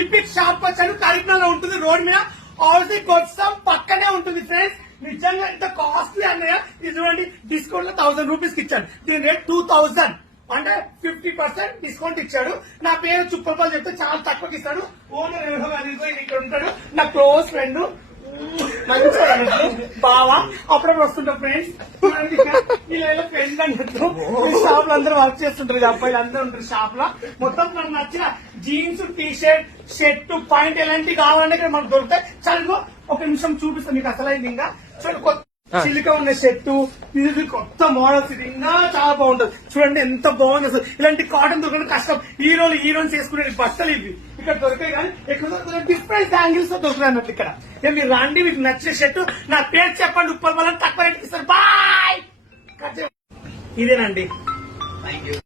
EPIC shop వచ్చాను, కరీంనగర్ లో ఉంటుంది, రోడ్ మీద ఆల్సీ కోసం పక్కనే ఉంటుంది ఫ్రెండ్స్. నిజంగా ఎంత కాస్ట్లీ అన్నయ్య. ఇది చూడండి, డిస్కౌంట్ లో 1000 రూపీస్ కి ఇచ్చాడు. దీని రేట్ 2000 అంటే 50% డిస్కౌంట్ ఇచ్చాడు. నా పేరు చుక్కలపాలు చెప్తే చాలా తక్కువకి ఇస్తాడు. ఓనర్ ఇక్కడ ఉంటాడు, నా క్లోజ్ ఫ్రెండ్ బావా. అప్పుడప్పుడు వస్తుంటాం ఫ్రెండ్స్. ఇలా ఫ్రెండ్ అన్నట్టు షాప్ లో అందరూ వర్క్ చేస్తుంటారు, అబ్బాయిలు అందరూ ఉంటారు షాప్ లో. మొత్తం నాకు నచ్చిన jeans, T shirt, shirt, point ఎలాంటివి కావాలంటే ఇక్కడ మనకు దొరుకుతాయి. చదువు ఒక నిమిషం చూపిస్తాను మీకు అసలైంది. ఇంకా చూడండి, కొత్త చిలిక ఉన్న షర్టు, ఇది కొత్త మోడల్స్, ఇది ఇంకా చాలా బాగుంటది. చూడండి ఎంత బాగుంది అసలు. ఇలాంటి కాటన్ దొరకడం కష్టం. హీరోయిన్స్ వేసుకునే బట్టలు ఇవి ఇక్కడ దొరికాయి, కానీ ఎక్కడ దొరుకుతాయి డిఫరెంట్ యాంగిల్స్ తో దొరుకుతాయి అన్నట్టు ఇక్కడ. మీరు రండి, మీకు నచ్చిన షర్టు నా పేరు చెప్పండి, ఉప్పల్ తక్కువ రేట్ ఇస్తారు. బాయ్. ఇదేనండి. Thank you.